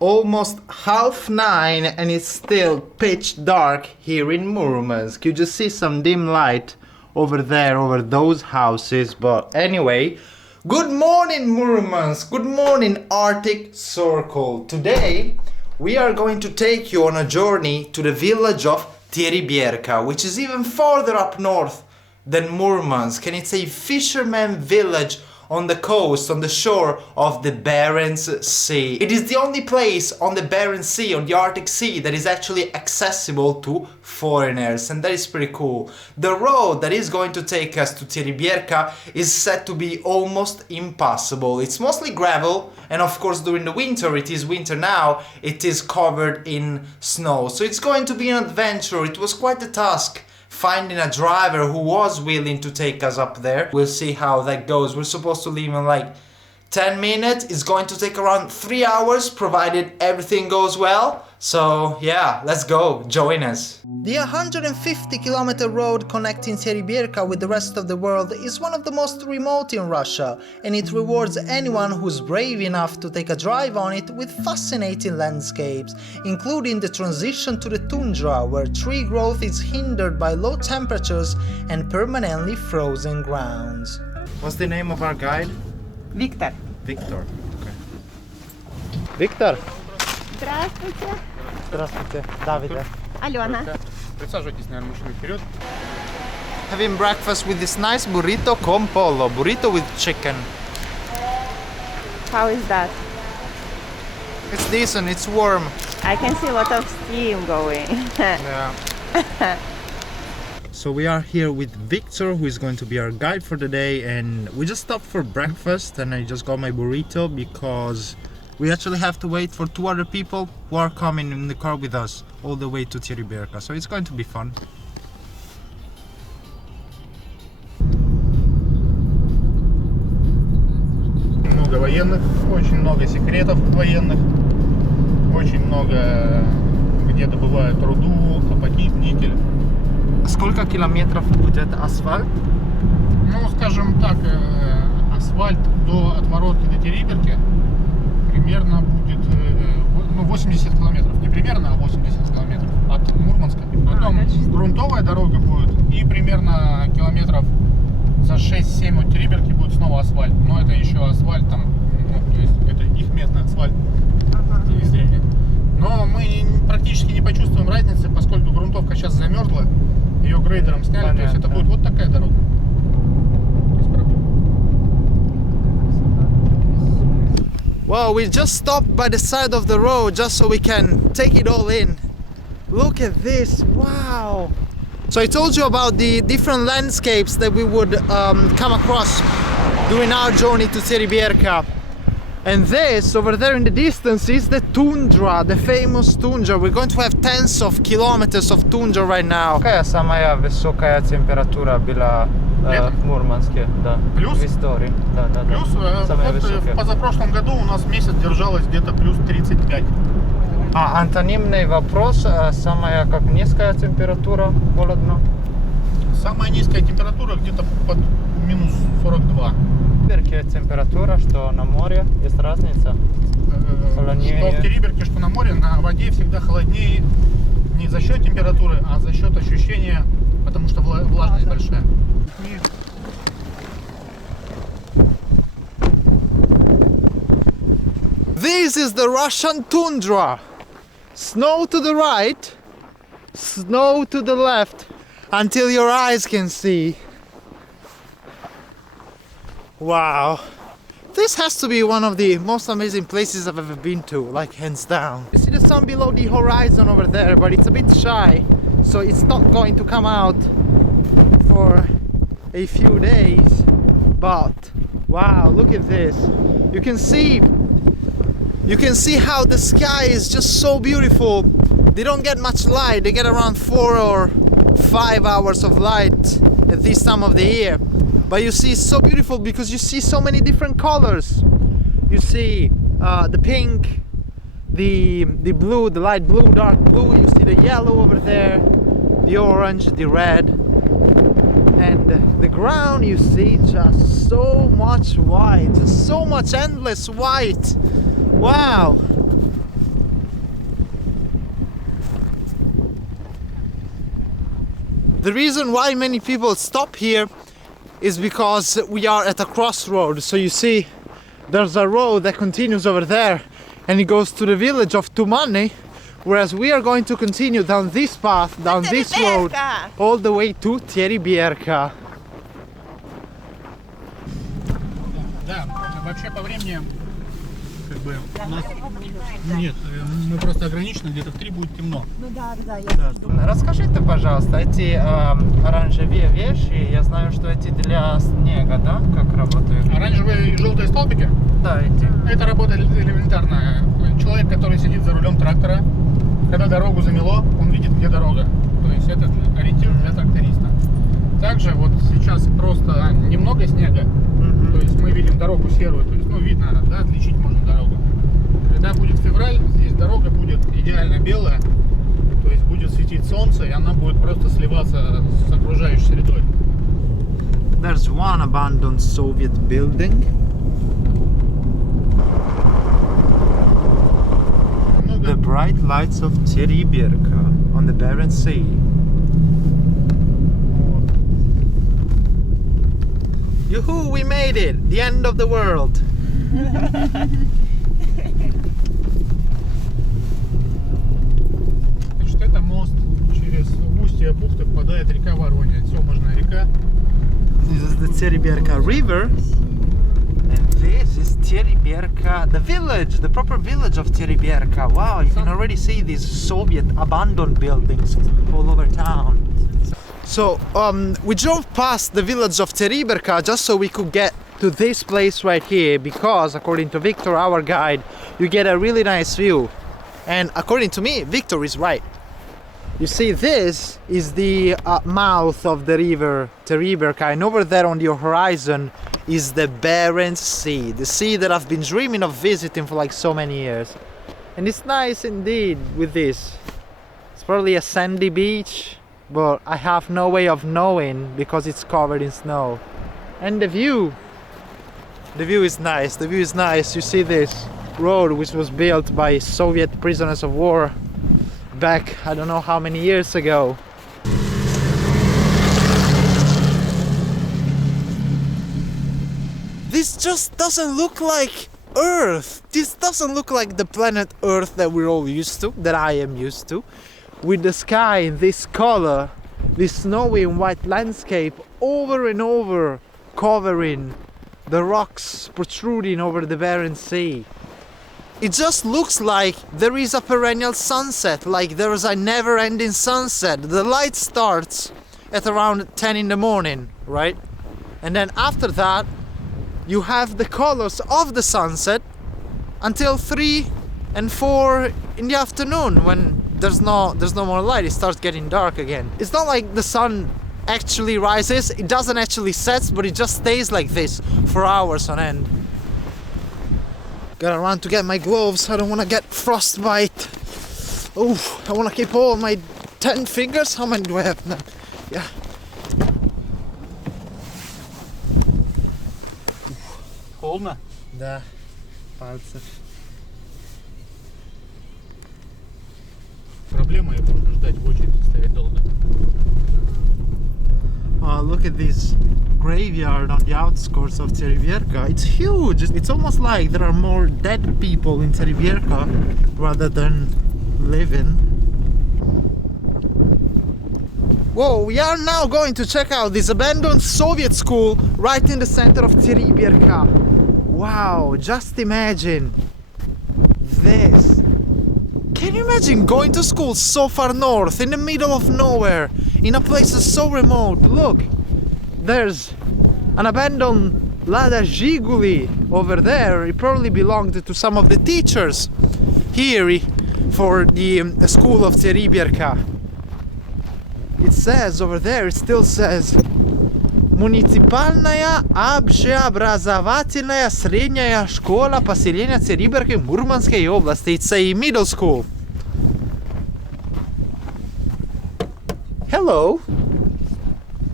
almost 9:30 and it's still pitch dark here in Murmansk. You just see some dim light over there, over those houses. But anyway, good morning Murmansk, good morning Arctic Circle. Today we are going to take you on a journey to the village of Teriberka, which is even farther up north than Murmansk, and it's a fisherman village on the coast, on the shore of the Barents Sea. It is the only place on the Barents Sea, on the Arctic Sea, that is actually accessible to foreigners, and that is pretty cool. The road that is going to take us to Teriberka is said to be almost impossible. It's mostly gravel, and of course during the winter, it is winter now, it is covered in snow. So it's going to be an adventure. It was quite a task finding a driver who was willing to take us up there. We'll see how that goes. We're supposed to leave in like 10 minutes. It's going to take around 3 hours, provided everything goes well. So yeah, let's go, join us. The 150-kilometer road connecting Teriberka with the rest of the world is one of the most remote in Russia, and it rewards anyone who's brave enough to take a drive on it with fascinating landscapes, including the transition to the tundra, where tree growth is hindered by low temperatures and permanently frozen grounds. What's the name of our guide? Виктор. Victor. Okay. Victor. Здравствуйте. Здравствуйте, Давида. Алена. Присаживайтесь, наверное, машину вперед. Having breakfast with this nice burrito con pollo, burrito with chicken. How is that? It's decent, it's warm. I can see a lot of steam going. Yeah. So we are here with Victor, who is going to be our guide for the day, and we just stopped for breakfast and I just got my burrito because we actually have to wait for 2 other people who are coming in the car with us all the way to Teriberka, so it's going to be fun. Много военных, очень много секретов военных, очень много где добывают руду, апатит, никель. Сколько километров будет асфальт? Ну, скажем так, асфальт от Воротки до Териберки примерно будет 80 километров. Не примерно, а 80 километров от Мурманска. Потом грунтовая дорога будет, и примерно километров за 6-7 от Териберки будет снова асфальт. Но это еще асфальт там, то есть это их местный асфальт. Но мы практически не почувствуем разницы, поскольку грунтовка сейчас замерзла, ее грейдером сняли. Понятно. То есть это будет вот такая дорога. Wow, we just stopped by the side of the road just so we can take it all in. Look at this, wow! So I told you about the different landscapes that we would come across during our journey to Teriberka. And this, over there in the distance, is the tundra, the famous tundra. We're going to have tens of kilometers of tundra right now. Какая самая высокая температура была в Мурманске? Да. Плюс? В истории. Да. Плюс, в позапрошлом году у нас месяц держалось где-то плюс 35. А антонимный вопрос, самая как низкая температура, холодно? Самая низкая температура где-то под минус 42. Температура, что на море, есть разница? Что в Териберке, что на море, на воде всегда холоднее не за счет температуры, а за счет ощущения, потому что влажность большая. This is the Russian tundra. Snow to the right, snow to the left, until your eyes can see. Wow, this has to be one of the most amazing places I've ever been to, like hands down. You see the sun below the horizon over there, but it's a bit shy, so it's not going to come out for a few days. But wow, look at this. You can see how the sky is just so beautiful. They don't get much light, they get around 4 or 5 hours of light at this time of the year. But you see, it's so beautiful because you see so many different colors. You see the pink, the blue, the light blue, dark blue. You see the yellow over there, the orange, the red. And the ground, you see just so much white, just so much endless white. Wow! The reason why many people stop here is because we are at a crossroad. So you see, there's a road that continues over there and it goes to the village of Tumani, whereas we are going to continue down this path, down this road, all the way to Teriberka. Да, вообще по времени как бы у нас нет, мы просто ограничены, где-то в 3 будет темно. Расскажите, пожалуйста, эти оранжевые вещи, я знаю, что эти для снега, да? Как работают? Оранжевые и желтые столбики? Да, эти. Это работает элементарно. Человек, который сидит за рулем трактора, когда дорогу замело, он видит, где дорога. То есть это ориентир для тракториста. Также вот сейчас просто немного снега. То есть мы видим дорогу серую, то есть, ну, видно, да, отличить можно дорогу. Когда будет февраль, здесь дорога будет идеально белая, то есть будет светить солнце, и она будет просто сливаться с окружающей средой. There's one abandoned Soviet building. The bright lights of Teriberka on the Barents Sea. Yoo-hoo, we made it! The end of the world! Значит, это мост, через устье бухты впадает река Воронья. Семужная река. This is the Teriberka River. And this is Teriberka, the village, the proper village of Teriberka. Wow, you can already see these Soviet abandoned buildings all over town. So we drove past the village of Teriberka just so we could get to this place right here, because according to Victor, our guide, you get a really nice view. And according to me, Victor is right. You see, this is the mouth of the river Teriberka, and over there on the horizon is the Barents Sea, the sea that I've been dreaming of visiting for like so many years. And it's nice indeed with this. It's probably a sandy beach, but I have no way of knowing because it's covered in snow. And the view is nice, the view is nice. You see this road which was built by Soviet prisoners of war back I don't know how many years ago. This just doesn't look like Earth. This doesn't look like the planet Earth that we're all used to, that I am used to. With the sky in this color, this snowy and white landscape over and over, covering the rocks protruding over the Barents Sea. It just looks like there is a perennial sunset, like there is a never-ending sunset. The light starts at around 10 in the morning, right? And then after that, you have the colors of the sunset until 3 and 4 in the afternoon, when there's no more light. It starts getting dark again. It's not like the sun actually rises, it doesn't actually set, but it just stays like this for hours on end. Gotta run to get my gloves, I don't want to get frostbite. Oh, I want to keep all my 10 fingers. How many do I have now? Yeah. Холодно? Да, пальцев. Проблема, и можно ждать в очереди, стоять долго. Oh, look at this graveyard on the outskirts of Teriberka. It's huge. It's almost like there are more dead people in Teriberka rather than living. Whoa, we are now going to check out this abandoned Soviet school right in the center of Teriberka. Wow, just imagine this. Can you imagine going to school so far north, in the middle of nowhere, in a place so remote? Look, there's an abandoned Lada Zhiguli over there. It probably belonged to some of the teachers here for the school of Teriberka. It says over there, it still says Муниципальная общеобразовательная средняя школа поселения Teriberka in Murmanskaya Oblast. It's a middle school. Hello.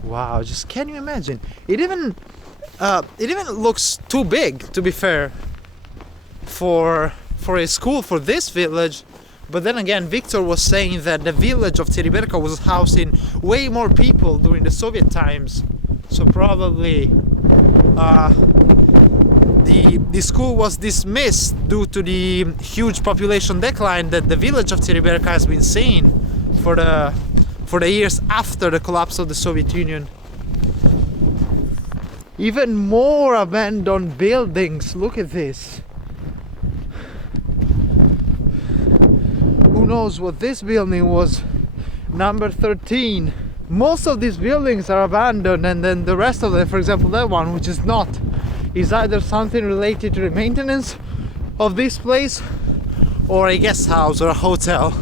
Wow, just can you imagine? It even looks too big, to be fair, for a school for this village. But then again, Victor was saying that the village of Teriberka was housing way more people during the Soviet times. So probably the school was dismissed due to the huge population decline that the village of Teriberka has been seeing for the years after the collapse of the Soviet Union. Even more abandoned buildings. Look at this. Who knows what this building was? Number 13. Most of these buildings are abandoned, and then the rest of them, for example that one, which is not, is either something related to the maintenance of this place or a guest house or a hotel.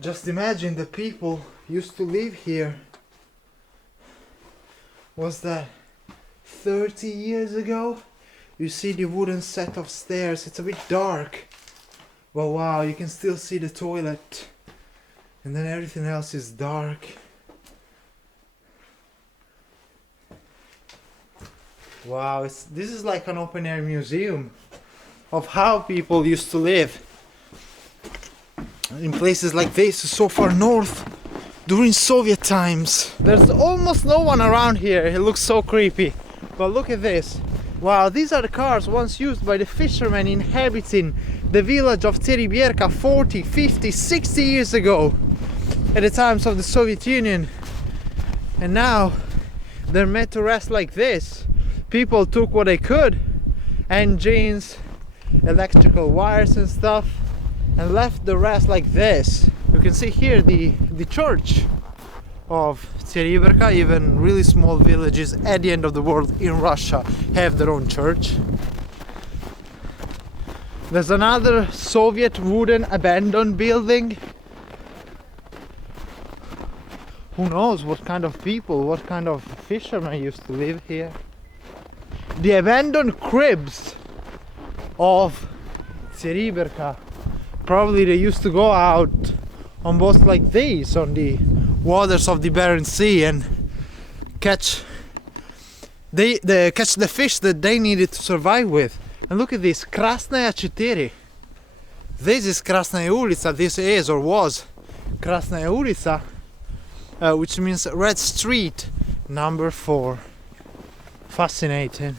Just imagine the people used to live here. Was that 30 years ago? You see the wooden set of stairs, it's a bit dark. But wow, you can still see the toilet. And then everything else is dark. Wow, this is like an open air museum of how people used to live in places like this, so far north, during Soviet times. There's almost no one around here, it looks so creepy. But look at this. Wow, these are the cars once used by the fishermen inhabiting the village of Teriberka 40, 50, 60 years ago, at the times of the Soviet Union. And now they're made to rest like this. People took what they could, engines, electrical wires and stuff, and left the rest like this. You can see here the church of Teriberka. Even really small villages at the end of the world in Russia have their own church. There's another Soviet wooden abandoned building. Who knows what kind of people, what kind of fishermen used to live here. The abandoned cribs of Teriberka. Probably they used to go out on boats like these on the waters of the Barents Sea and catch the fish that they needed to survive with. And look at this, Krasnaya 4. This is Krasnaya Ulica, this is or was Krasnaya Ulica, which means Red Street, number 4. Fascinating.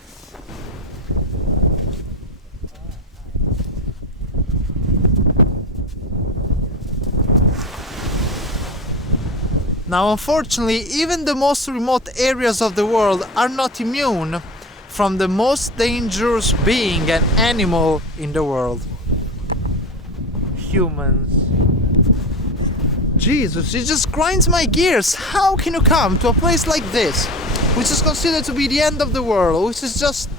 Now, unfortunately, even the most remote areas of the world are not immune from the most dangerous being and animal in the world. Humans. Jesus, it just grinds my gears. How can you come to a place like this, which is considered to be the end of the world, which is just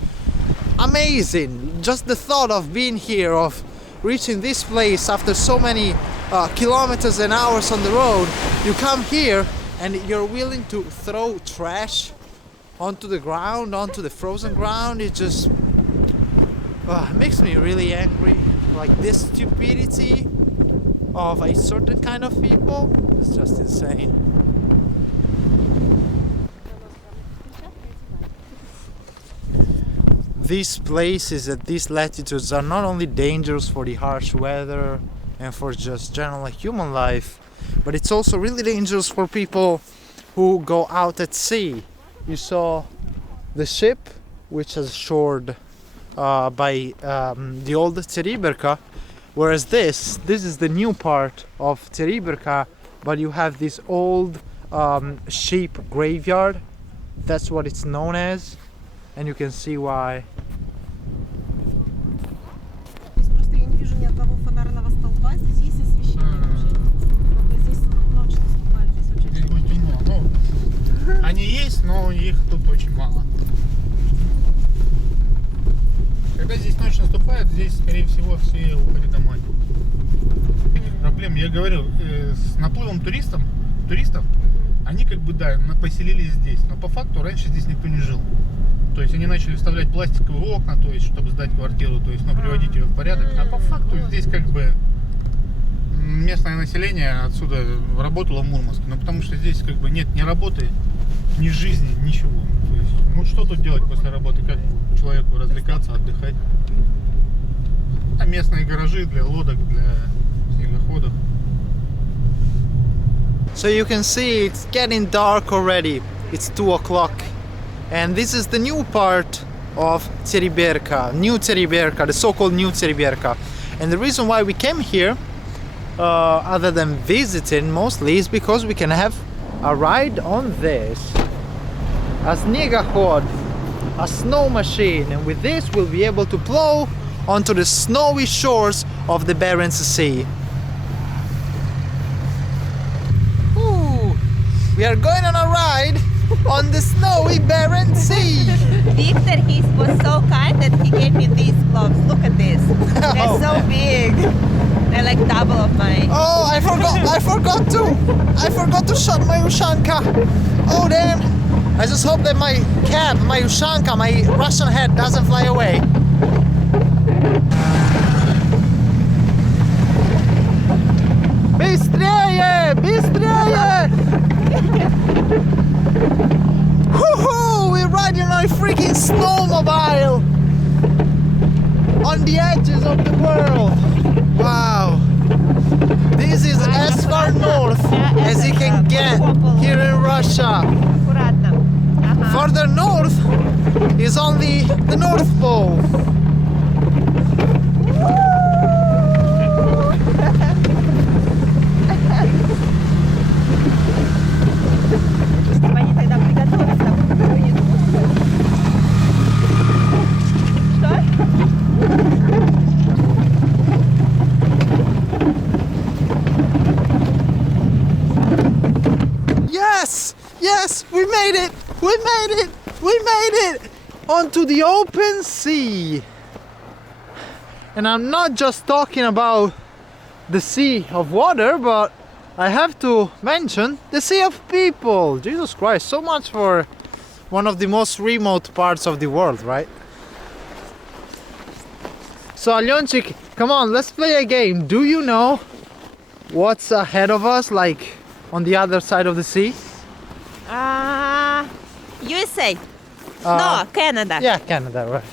amazing. Just the thought of being here, of reaching this place after so many kilometers and hours on the road. You come here and you're willing to throw trash onto the ground, onto the frozen ground. It just makes me really angry. Like, this stupidity of a certain kind of people is just insane. These places at these latitudes are not only dangerous for the harsh weather and for just general human life, but it's also really dangerous for people who go out at sea. You saw the ship which is shored by the old Teriberka, whereas this is the new part of Teriberka, but you have this old sheep graveyard. That's what it's known as, and you can see why. Они есть, но их тут очень мало. Когда здесь ночь наступает, здесь, скорее всего, все уходят домой. Проблем, я говорю, с наплывом туристов, они как бы, да, поселились здесь, но по факту раньше здесь никто не жил. То есть они начали вставлять пластиковые окна, то есть, чтобы сдать квартиру, то есть, ну, приводить ее в порядок. А по факту здесь как бы местное население отсюда работало в Мурманске, но потому что здесь как бы нет ни работы, ни жизни, ничего. То есть, ну что тут делать после работы? Как человеку развлекаться, отдыхать? А местные гаражи для лодок, для снегоходов. So you can see it's getting dark already. It's 2 o'clock. And this is the new part of Teriberka, New Teriberka, the so-called New Teriberka. And the reason why we came here, other than visiting mostly, is because we can have a ride on this. A snegahod, a snow machine. And with this we'll be able to plow onto the snowy shores of the Barents Sea. Ooh, we are going on a ride on the snowy Barents Sea. Victor, he was so kind that he gave me these gloves. Look at this. They're Oh. so big. They're like double of mine. Oh, I forgot to shut my ushanka. Oh damn. I just hope that my cap, my ushanka, my Russian hat doesn't fly away. Быстрее! Быстрее! Woohoo! We're riding on a freaking snowmobile on the edges of the world. Wow. This is as far north as you can get here in Russia. Аккуратно. Ага. Further north is only the North Pole. Если бы они тогда приготовились, там будет. Что? Yes! Yes! We made it! We made it! We made it! Onto the open sea! And I'm not just talking about the sea of water, but I have to mention the sea of people. Jesus Christ, so much for one of the most remote parts of the world, right? So Alyonchik, come on, let's play a game. Do you know what's ahead of us, like on the other side of the sea? USA. Uh, No, Canada. Yeah, Canada, right.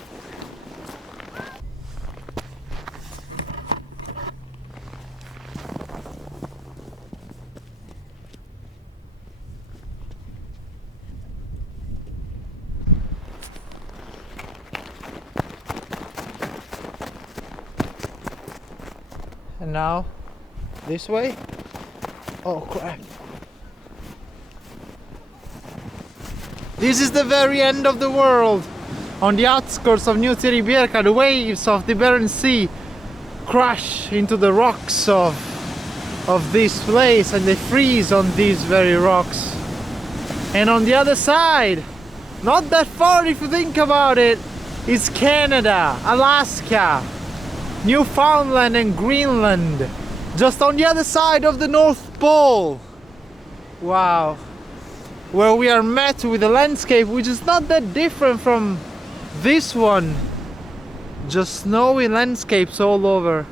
And now, this way. Oh crap. This is the very end of the world. On the outskirts of New Teriberka, the waves of the Barents Sea crash into the rocks of this place and they freeze on these very rocks. And on the other side, not that far if you think about it, is Canada, Alaska, Newfoundland and Greenland, just on the other side of the North Pole. Wow. Where we are met with a landscape which is not that different from this one. Just snowy landscapes all over.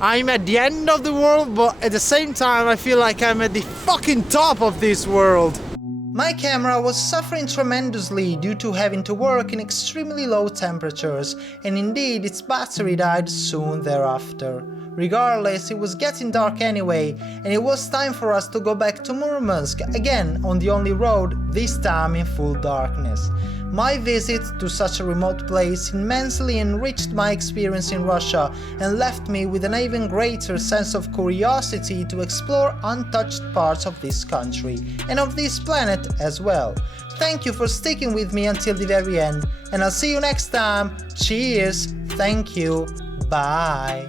I'm at the end of the world, but at the same time I feel like I'm at the fucking top of this world. My camera was suffering tremendously due to having to work in extremely low temperatures, and indeed its battery died soon thereafter. Regardless, it was getting dark anyway, and it was time for us to go back to Murmansk, again on the only road, this time in full darkness. My visit to such a remote place immensely enriched my experience in Russia and left me with an even greater sense of curiosity to explore untouched parts of this country, and of this planet as well. Thank you for sticking with me until the very end, and I'll see you next time. Cheers, thank you, bye.